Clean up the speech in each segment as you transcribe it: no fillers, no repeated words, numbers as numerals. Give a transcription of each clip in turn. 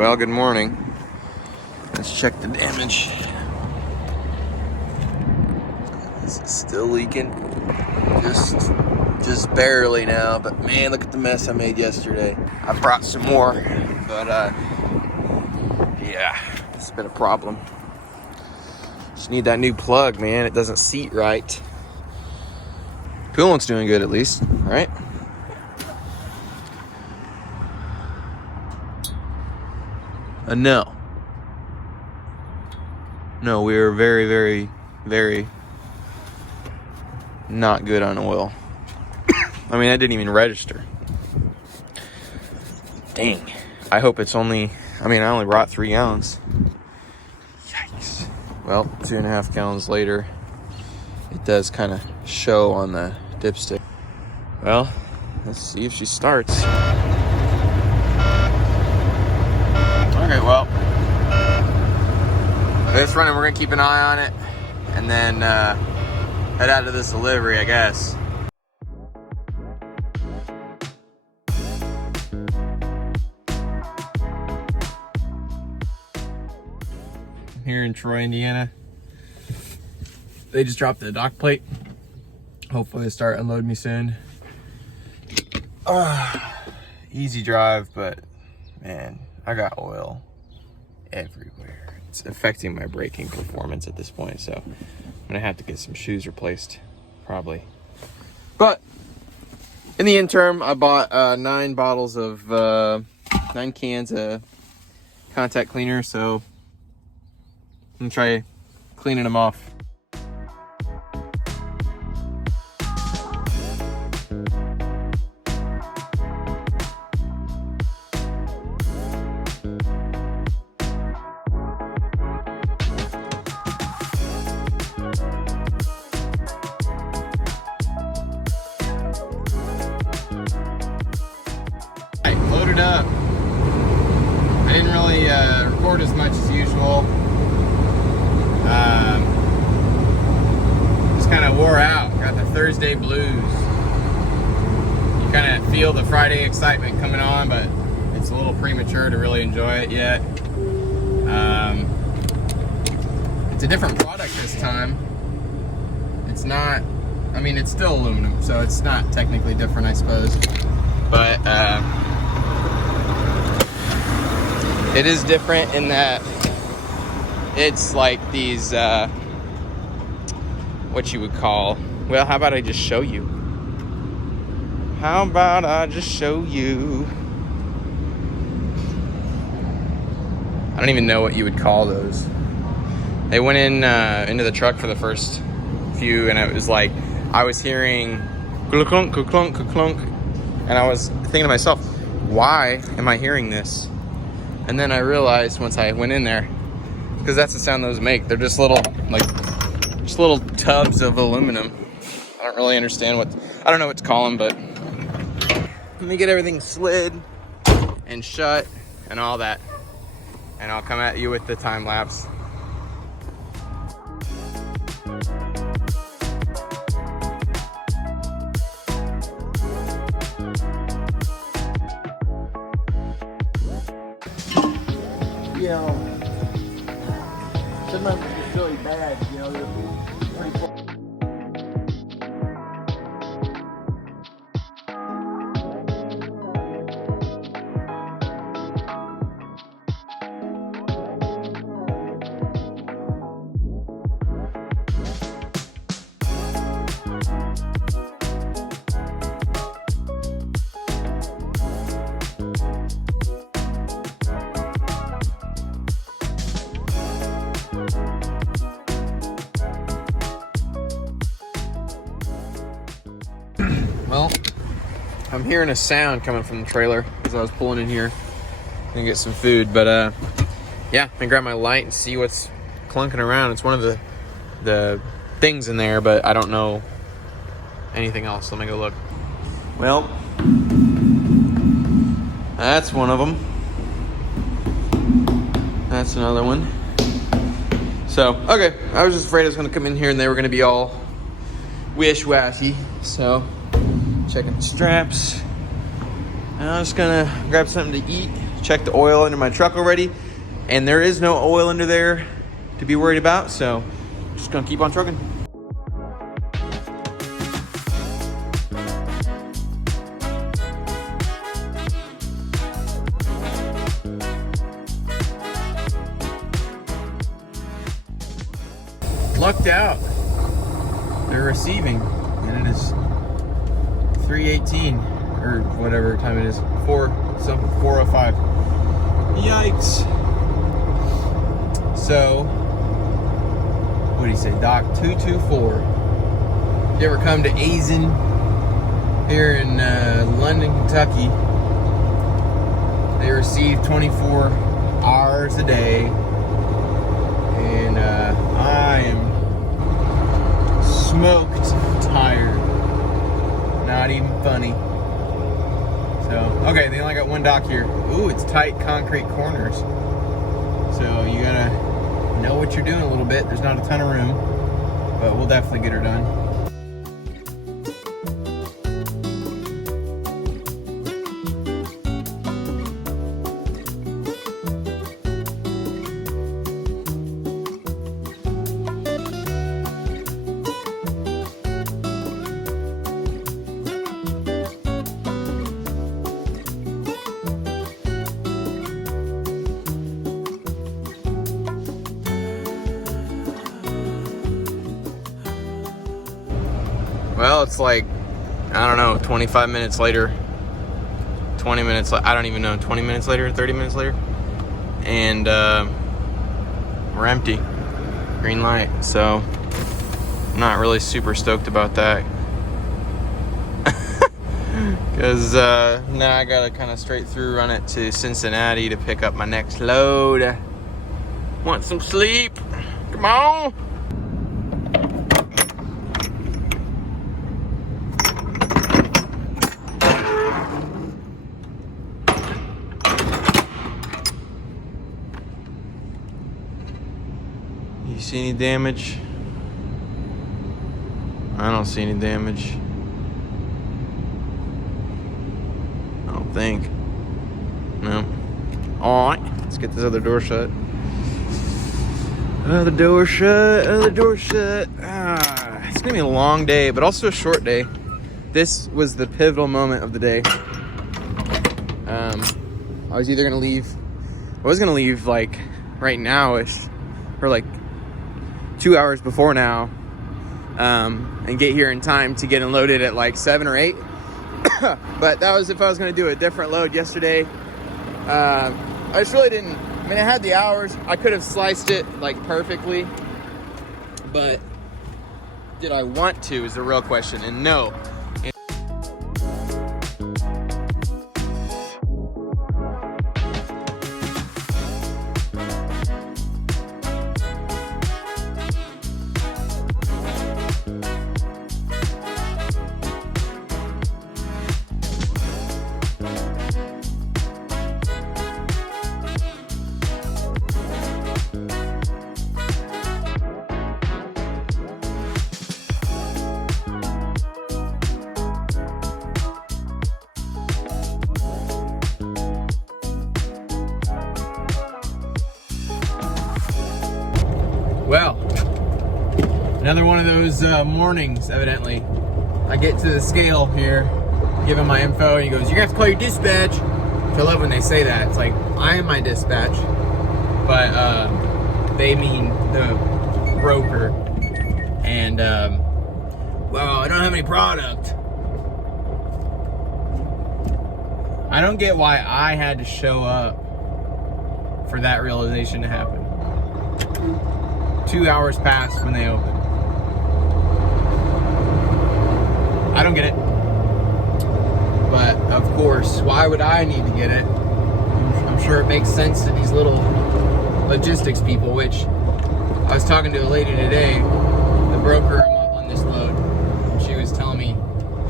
Well, good morning. Let's check the damage. This is still leaking. Just barely now, but man, look at the mess I made yesterday. I brought some more, but yeah, it's been a problem. Just need that new plug, man. It doesn't seat right. Coolant's doing good at least, right? No. No, we are very, very, very not good on oil. I mean, I didn't even register. Dang. I hope it's only, I only brought 3 gallons. Yikes. Well, 2.5 gallons later, it does kind of show on the dipstick. Well, let's see if she starts. Okay, well, it's running. We're gonna keep an eye on it, and then head out to this delivery, I guess. Here in Troy, Indiana, they just dropped the dock plate. Hopefully they start unloading me soon. Easy drive, but man, I got oil everywhere. It's affecting my braking performance at this point, so I'm gonna have to get some shoes replaced, probably. But in the interim, I bought 9 bottles of 9 cans of contact cleaner, so I'm gonna try cleaning them off. Loaded up. I didn't really record as much as usual. Just kind of wore out. Got the Thursday blues. You kind of feel the Friday excitement coming on, but it's a little premature to really enjoy it yet. It's a different product this time. It's not, it's still aluminum, so it's not technically different, I suppose. But it is different in that it's like these, what you would call, well, how about I just show you? How about I just show you? I don't even know what you would call those. They went in into the truck for the first few, and it was like, I was hearing clunk, clunk, clunk, and I was thinking to myself, why am I hearing this? And then I realized once I went in there, because that's the sound those make. They're just little tubs of aluminum. I don't really understand I don't know what to call them, but let me get everything slid and shut and all that, and I'll come at you with the time lapse. Sometimes it's really bad, they're pretty cool. Well, I'm hearing a sound coming from the trailer as I was pulling in here and get some food, but yeah, I'm gonna grab my light and see what's clunking around. It's one of the things in there, but I don't know anything else. Let me go look. Well, that's one of them. That's another one. So, okay, I was just afraid I was gonna come in here and they were gonna be all wish-washy, so checking the straps. I'm just gonna grab something to eat, checked the oil under my truck already, and there is no oil under there to be worried about, so just gonna keep on trucking. Lucked out. They're receiving, and it is 3:18 or whatever time it is. 4:05. Yikes. So, what do you say, Doc? 224. If you ever come to Azen here in London, Kentucky, they receive 24 hours a day, and I am smoked tired. Not even funny. So, okay, they only got one dock here. Ooh, it's tight concrete corners. So you gotta know what you're doing a little bit. There's not a ton of room, but we'll definitely get her done. Well, it's like, I don't know, 25 minutes later, 20 minutes, I don't even know, 20 minutes later, 30 minutes later, and we're empty, green light, so I'm not really super stoked about that, because now I gotta kind of straight through run it to Cincinnati to pick up my next load. Want some sleep? Come on! You see any damage? I don't see any damage. I don't think. No. Alright, let's get this other door shut. Other door shut, other door shut. It's gonna be a long day, but also a short day. This was the pivotal moment of the day. I was either gonna leave, I was gonna leave like right now-ish, or like 2 hours before now, and get here in time to get unloaded at like 7 or 8. But that was if I was going to do a different load yesterday. I just really didn't, I mean, I had the hours. I could have sliced it like perfectly, but did I want to is the real question, and no. Well, another one of those mornings, evidently. I get to the scale here, give him my info, and he goes, "You're gonna have to call your dispatch." Which I love when they say that. It's like, I am my dispatch, but they mean the broker. And, well, I don't have any product. I don't get why I had to show up for that realization to happen. 2 hours passed when they opened. I don't get it. But, of course, why would I need to get it? I'm sure it makes sense to these little logistics people, which I was talking to a lady today, the broker on this load. She was telling me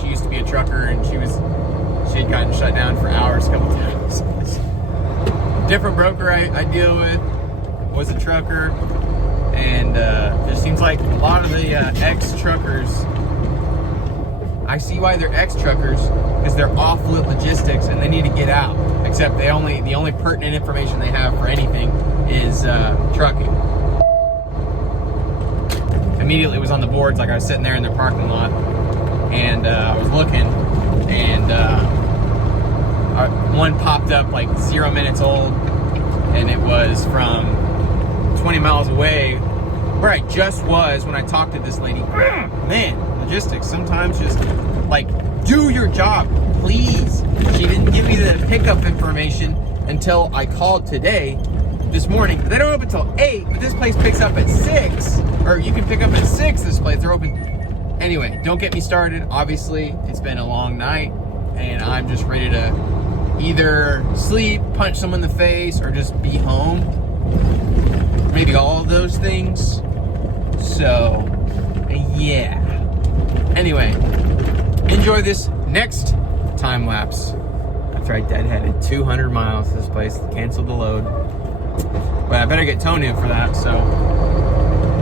she used to be a trucker, and she had gotten shut down for hours a couple times. Different broker I deal with was a trucker. And it seems like a lot of the ex-truckers, I see why they're ex-truckers, because they're off-lit logistics and they need to get out. Except the only pertinent information they have for anything is trucking. Immediately was on the boards, like I was sitting there in their parking lot, and I was looking, and one popped up like 0 minutes old, and it was from 20 miles away, where I just was when I talked to this lady. Man, logistics, sometimes just like, do your job, please. She didn't give me the pickup information until I called this morning. They don't open until 8, but this place picks up at 6, or you can pick up at 6, this place, they're open. Anyway, don't get me started. Obviously, it's been a long night, and I'm just ready to either sleep, punch someone in the face, or just be home. Maybe all of those things. So, yeah. Anyway, enjoy this next time lapse. After I deadheaded 200 miles to this place, canceled the load. But I better get Tony in for that, so.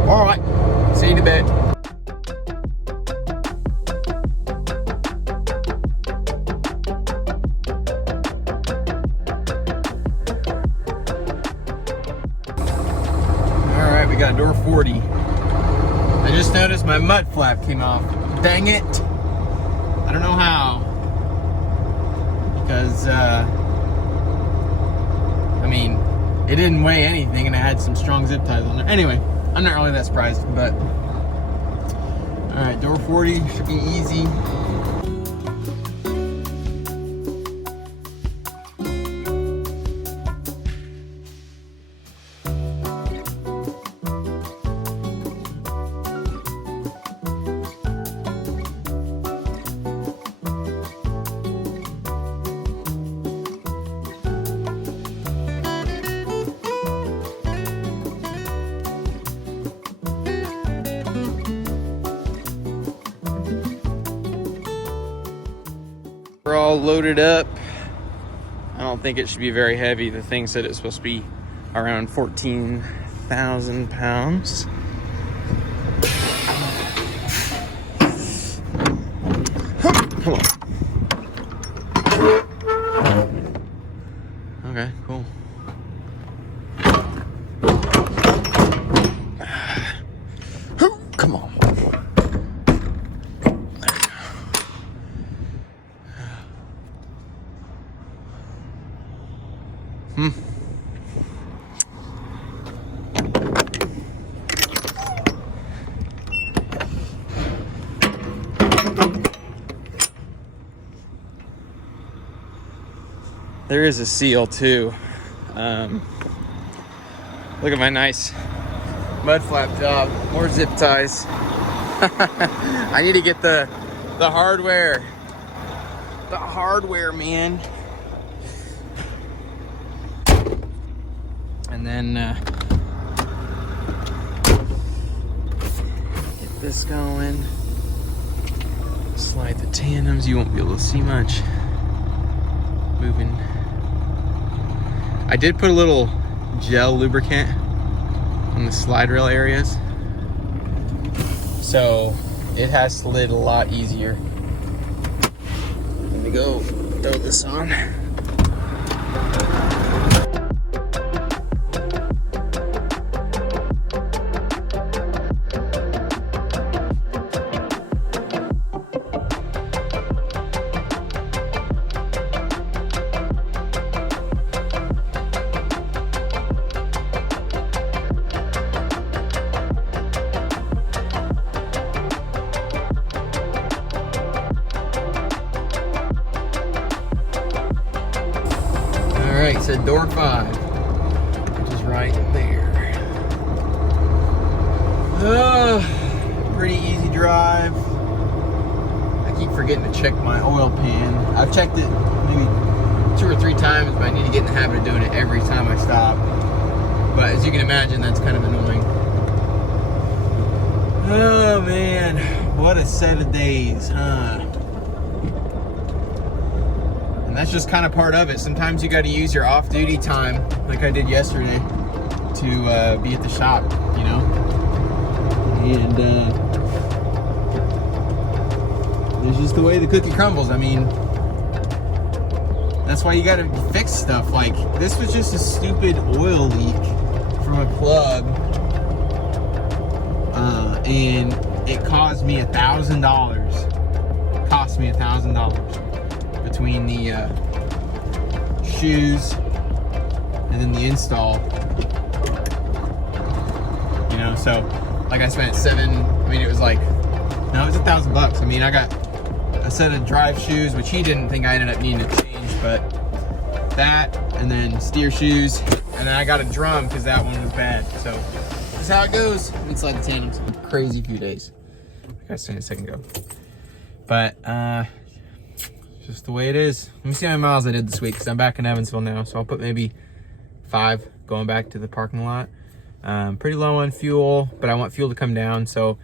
All right, see you in a bit. All right, we got door 40. I just noticed my mud flap came off. Dang it. I don't know how. Because, I mean, it didn't weigh anything and it had some strong zip ties on it. Anyway, I'm not really that surprised, but. Alright, door 40 should be easy. We're all loaded up. I don't think it should be very heavy. The thing said it's supposed to be around 14,000 pounds. Come on. Okay, cool. Come on. There is a seal too. Look at my nice mud flap job. More zip ties. I need to get the hardware. The hardware, man. And then get this going. Slide the tandems. You won't be able to see much. Moving. I did put a little gel lubricant on the slide rail areas, so it has slid a lot easier. Let me go throw this on. Alright, so door 5, which is right there. Pretty easy drive. I keep forgetting to check my oil pan. I've checked it maybe 2 or 3 times, but I need to get in the habit of doing it every time I stop. But as you can imagine, that's kind of annoying. Oh man, what a set of days, huh? And that's just kind of part of it. Sometimes you got to use your off-duty time, like I did yesterday, to be at the shop, you know? And It's just the way the cookie crumbles. I mean, that's why you gotta fix stuff. Like, this was just a stupid oil leak from a plug, and it cost me $1,000. Cost me $1,000 between the shoes and then the install. You know, so like I spent it was like, no, it was $1,000. I mean, I got a set of drive shoes, which he didn't think I ended up needing to change, but that, and then steer shoes, and then I got a drum because that one was bad. So that's how it goes inside the tandems. Crazy few days, like I was saying a second ago. But just the way it is. Let me see how many miles I did this week, because I'm back in Evansville now, so I'll put maybe 5 going back to the parking lot. Pretty low on fuel, but I want fuel to come down. So,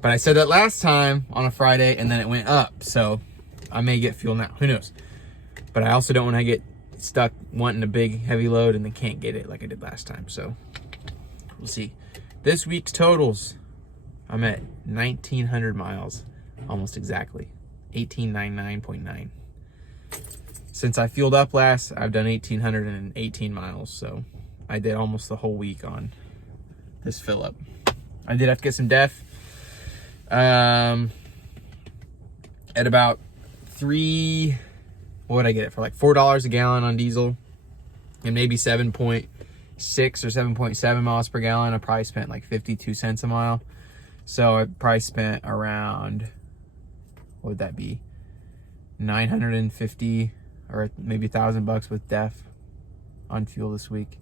but I said that last time on a Friday, and then it went up, so I may get fuel now. Who knows? But I also don't want to get stuck wanting a big heavy load and then can't get it like I did last time. So we'll see. This week's totals, I'm at 1,900 miles, almost exactly 1899.9. Since I fueled up last, I've done 1,818 miles. So I did almost the whole week on this fill up. I did have to get some def at about what would I get it for, like $4 a gallon on diesel, and maybe 7.6 or 7.7 miles per gallon. I probably spent like 52 cents a mile. So I probably spent around, what would that be, 950 or maybe $1,000 with def on fuel this week.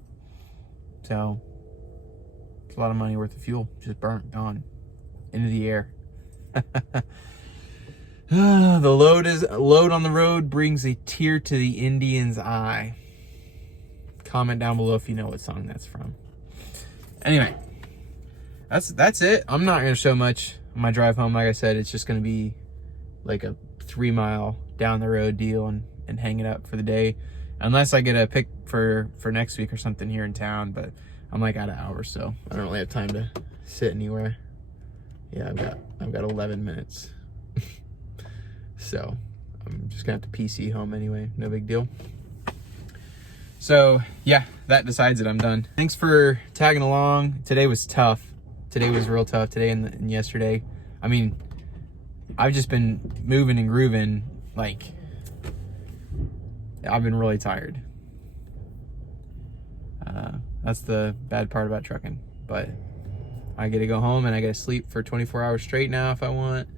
So it's a lot of money worth of fuel just burnt, gone into the air. The load on the road brings a tear to the Indian's eye. Comment down below if you know what song that's from. Anyway, that's it. I'm not gonna show much on my drive home. Like I said, it's just gonna be like a 3-mile down the road deal and hang it up for the day, unless I get a pick for next week or something here in town. But I'm like out of hours, so I don't really have time to sit anywhere. Yeah, I've got 11 minutes. So I'm just gonna have to PC home anyway, no big deal. So yeah, that decides it, I'm done. Thanks for tagging along. Today was tough. Today was real tough, today and yesterday. I mean, I've just been moving and grooving. Like, I've been really tired. That's the bad part about trucking, but I get to go home and I get to sleep for 24 hours straight now if I want,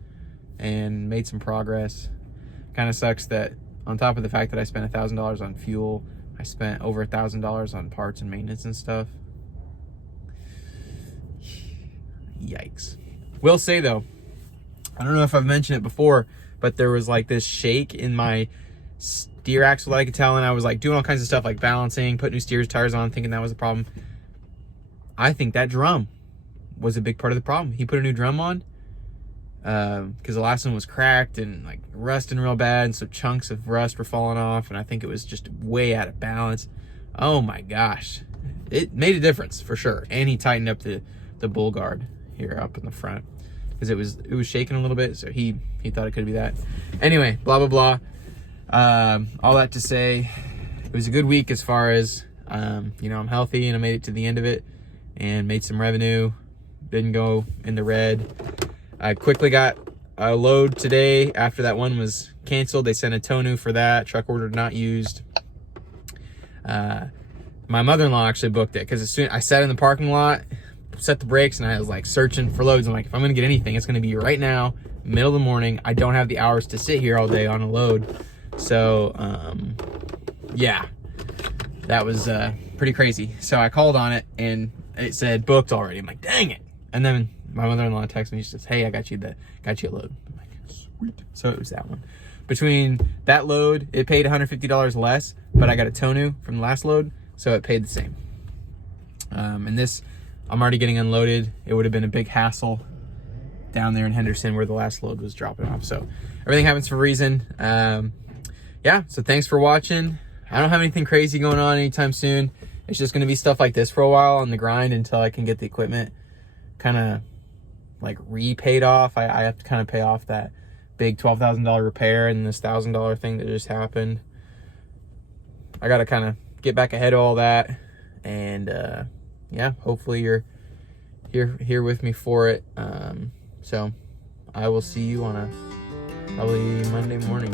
and made some progress. Kind of sucks that on top of the fact that I spent $1,000 on fuel, I spent over $1,000 on parts and maintenance and stuff. Yikes. Will say though, I don't know if I've mentioned it before, but there was like this shake in my steer axle that I could tell, and I was like doing all kinds of stuff like balancing, putting new steers tires on, thinking that was the problem. I think that drum was a big part of the problem. He put a new drum on because the last one was cracked and like rusting real bad, and so chunks of rust were falling off, and I think it was just way out of balance. Oh my gosh, it made a difference for sure. And he tightened up the bull guard here up in the front because it was shaking a little bit, so he thought it could be that. Anyway, blah blah blah. All that to say, it was a good week as far as you know, I'm healthy and I made it to the end of it and made some revenue. Didn't go in the red. I quickly got a load today after that one was canceled. They sent a Tonu for that. Truck order not used. My mother-in-law actually booked it because as soon I sat in the parking lot, set the brakes, and I was like searching for loads. I'm like, if I'm gonna get anything, it's gonna be right now, middle of the morning. I don't have the hours to sit here all day on a load. So yeah, that was pretty crazy. So I called on it and it said booked already. I'm like, dang it. And then my mother-in-law texted me. She says, hey, I got you a load. I'm like, sweet. So it was that one. Between that load, it paid $150 less, but I got a Tonu from the last load, so it paid the same. And this, I'm already getting unloaded. It would have been a big hassle down there in Henderson where the last load was dropping off. So everything happens for a reason. Yeah, so thanks for watching. I don't have anything crazy going on anytime soon. It's just gonna be stuff like this for a while on the grind until I can get the equipment kind of like repaid off. I have to kind of pay off that big $12,000 repair and this $1,000 thing that just happened. I got to kind of get back ahead of all that. And yeah, hopefully you're here with me for it. So I will see you on a probably Monday morning.